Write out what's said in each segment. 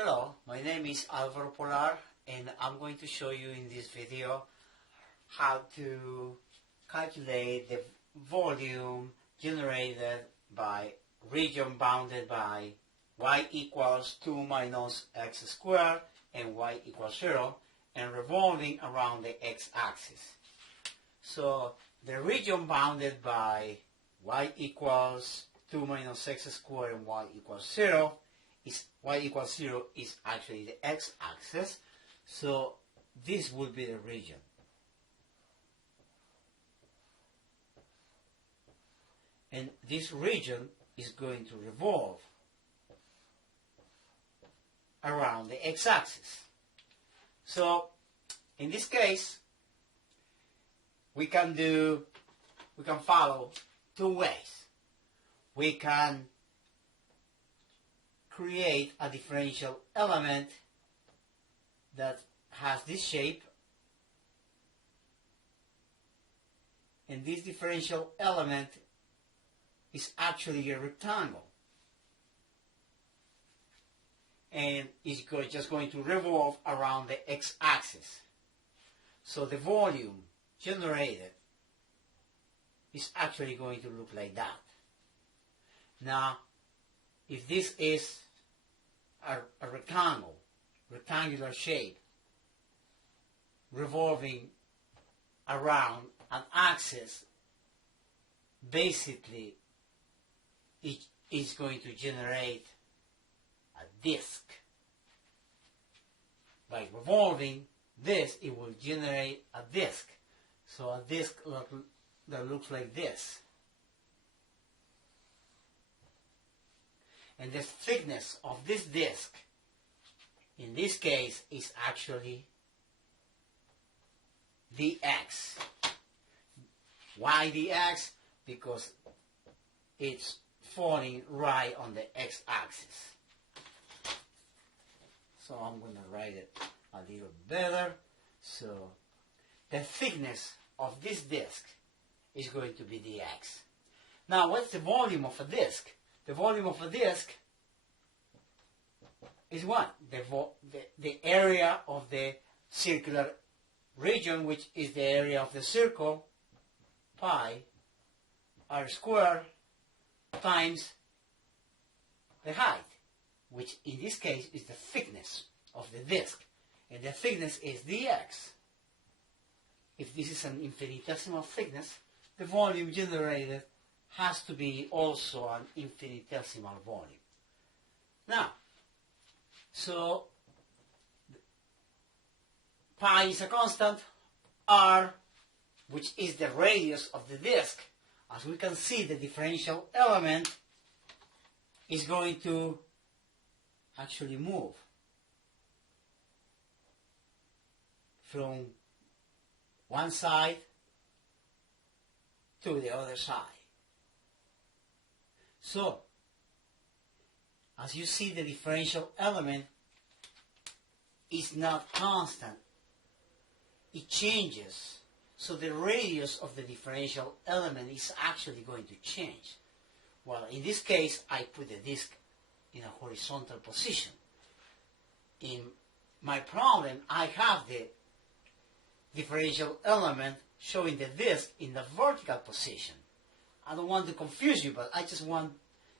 Hello, my name is Alvaro Polar and I'm going to show you in this video how to calculate the volume generated by region bounded by y equals 2 minus x squared and y equals 0 and revolving around the x-axis. So the region bounded by y equals 2 minus x squared and y equals 0 is y equals 0 is actually the x-axis, so this would be the region. And this region is going to revolve around the x-axis. So in this case, we can follow two ways. We can create a differential element that has this shape, and this differential element is actually a rectangle and is just going to revolve around the x-axis. So the volume generated is actually going to look like that. Now, if this is a rectangular shape revolving around an axis, basically it is going to generate a disk. By revolving this, it will generate a disk. So a disk that looks like this. And the thickness of this disk, in this case, is actually dx. Why dx? Because it's falling right on the x-axis. So I'm going to write it a little better. So the thickness of this disk is going to be dx. Now, what's the volume of a disk? The volume of a disk is what? The area of the circular region, which is the area of the circle, pi r squared times the height, which in this case is the thickness of the disk. And the thickness is dx. If this is an infinitesimal thickness, the volume generated has to be also an infinitesimal volume. Now, so pi is a constant, r, which is the radius of the disk. As we can see, the differential element is going to actually move from one side to the other side. So, as you see, the differential element is not constant. It changes. So the radius of the differential element is actually going to change. Well, in this case, I put the disk in a horizontal position. In my problem, I have the differential element showing the disk in the vertical position. I don't want to confuse you, but I just want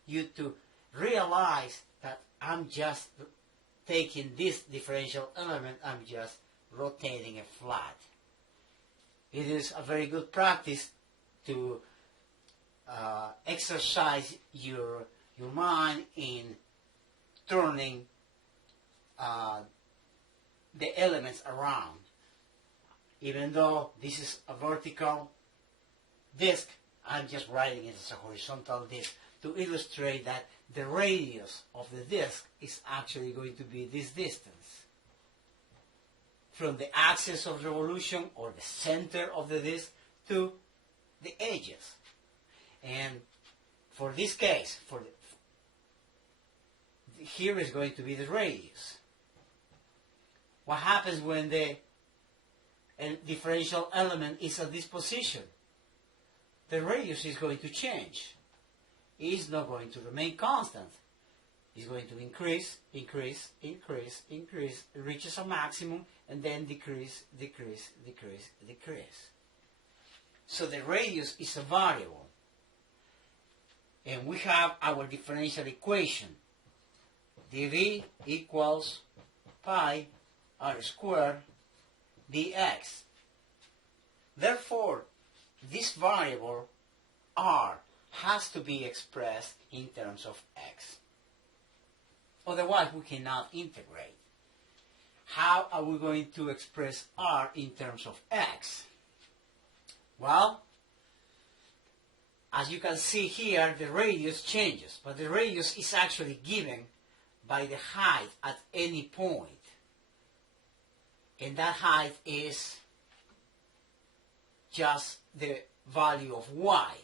you to realize that I'm just taking this differential element, I'm just rotating it flat. It is a very good practice to exercise your mind in turning the elements around. Even though this is a vertical disk, I'm just writing it as a horizontal disk to illustrate that the radius of the disk is actually going to be this distance from the axis of revolution or the center of the disk to the edges. And for this case, here is going to be the radius. What happens when the differential element is at this position? The radius is going to change. It is not going to remain constant. It's going to increase, increase, increase, increase, it reaches a maximum, and then decrease, decrease, decrease, decrease. So the radius is a variable. And we have our differential equation. dv equals pi r squared dx. Therefore, this variable r has to be expressed in terms of x. Otherwise, we cannot integrate. How are we going to express r in terms of x? Well, as you can see here, the radius changes, but the radius is actually given by the height at any point. And that height is just the value of y.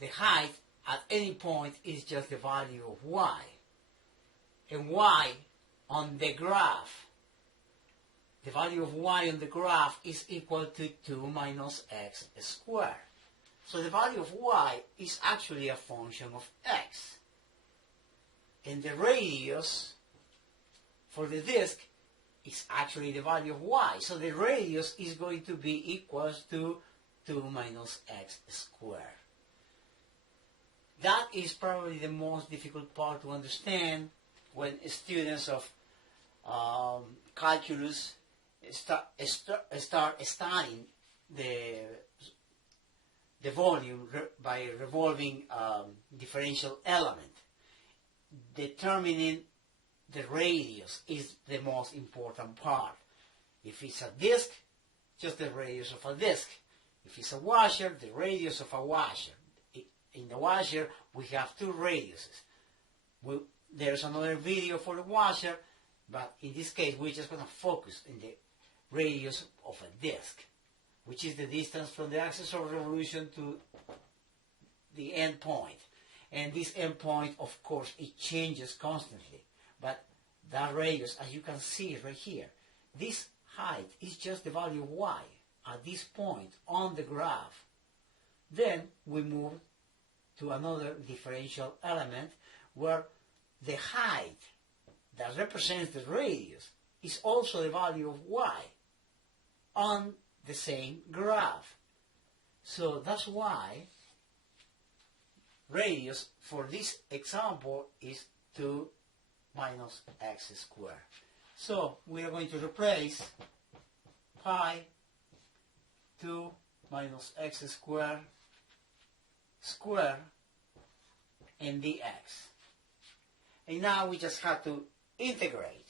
The height at any point is just the value of y. And y on the graph, the value of y on the graph is equal to 2 minus x squared. So the value of y is actually a function of x. And the radius for the disk is actually the value of y. So the radius is going to be equal to 2 minus x squared. That is probably the most difficult part to understand when students of calculus start studying the volume by revolving differential element. Determining the radius is the most important part. If it's a disk, just the radius of a disk. If it's a washer, the radius of a washer. In the washer, we have two radiuses. There's another video for the washer, but in this case, we're just going to focus on the radius of a disk, which is the distance from the axis of revolution to the end point. And this end point, of course, it changes constantly. But that radius, as you can see right here, this height is just the value of y at this point on the graph. Then we move to another differential element where the height that represents the radius is also the value of y on the same graph. So that's why radius for this example is 2 minus x squared. So we are going to replace pi 2 minus x squared and dx. And now we just have to integrate.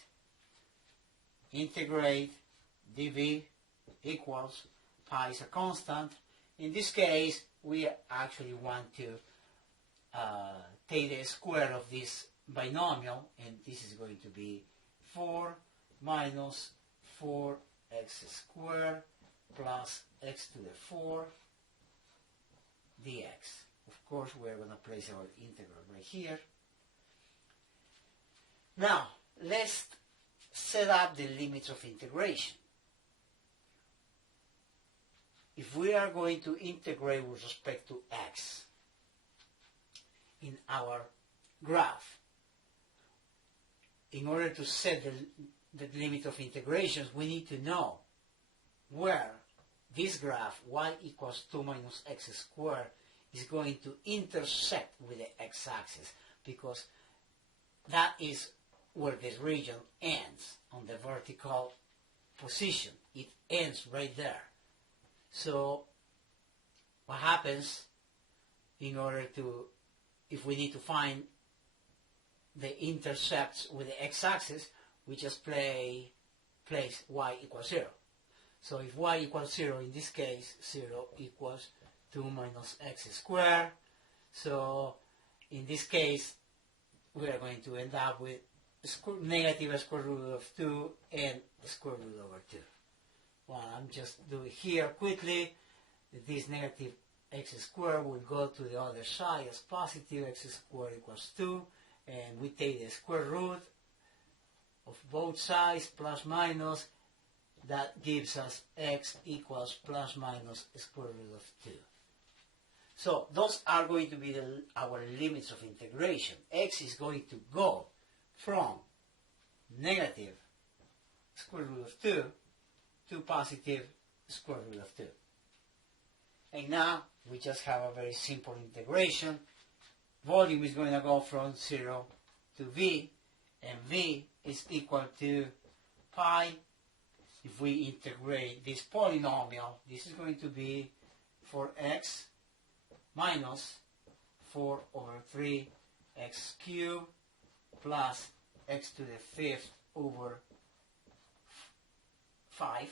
Integrate dv equals pi is a constant. In this case, we actually want to take the square of this binomial, and this is going to be 4 minus 4x squared plus x to the 4 dx. Of course, we're going to place our integral right here. Now, let's set up the limits of integration. If we are going to integrate with respect to x in our graph, in order to set the limit of integrations, we need to know where this graph, y equals 2 minus x squared, is going to intersect with the x-axis, because that is where this region ends on the vertical position. It ends right there. So what happens in order to, if we need to find the intercepts with the x-axis, we just place y equals 0. So if y equals 0, in this case, 0 equals 2 minus x squared. So in this case, we are going to end up with negative square root of 2 and square root over 2. Well, I'm just doing here quickly. This negative x squared will go to the other side as positive x squared equals 2. And we take the square root of both sides, plus minus. That gives us x equals plus minus square root of 2. So those are going to be our limits of integration. X is going to go from negative square root of 2 to positive square root of 2. And now we just have a very simple integration. Volume is going to go from 0 to v, and v is equal to pi. If we integrate this polynomial, this is going to be 4x minus 4 over 3 x cubed plus x to the fifth over 5,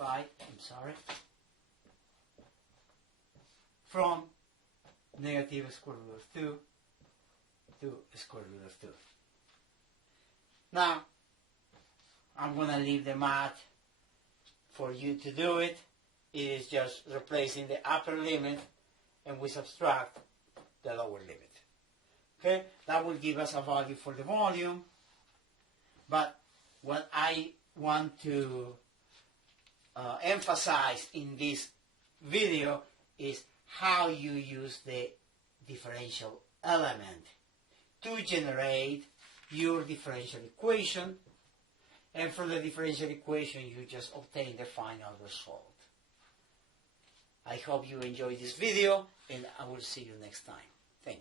I'm sorry, from negative square root of 2 to square root of 2. Now, I'm going to leave the math for you to do it. It is just replacing the upper limit and we subtract the lower limit. Okay, that will give us a value for the volume. But what I want to emphasize in this video is how you use the differential element to generate your differential equation, and from the differential equation you just obtain the final result. I hope you enjoyed this video, and I will see you next time. Thank you.